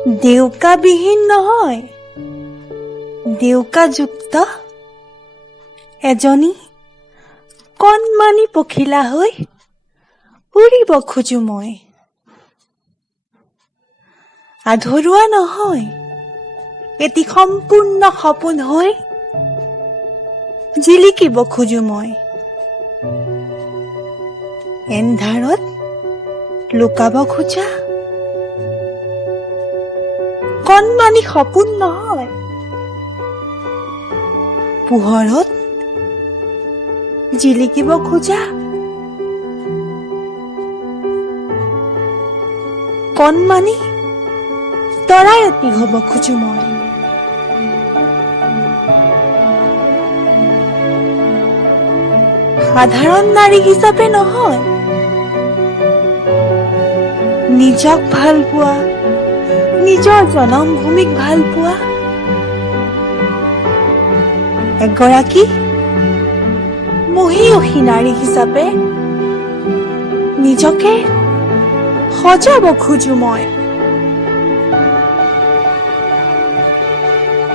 দেউকাবিহীন নহয়, দেউকাযুক্ত এজনী কণমানি পখিলা হৈ উৰিব খোজো মই। আধৰুৱা নহয়, এটি সম্পূৰ্ণ সপোন হৈ জিলিকিব খোজো মই। এন্ধাৰত লুকাব খোজা কণমানি সপোন নহয়, পোহৰত জিলিকিব খোজা কণমানি তৰায়তী হ'ব খোজো মই। সাধাৰণ নাৰী হিচাপে নহয়, নিজক ভাল পোৱা, নিজৰ জনমভূমিক ভাল পোৱা এগৰাকী মহীয়সী নাৰী হিচাপে নিজকে সজাব খোজো মই।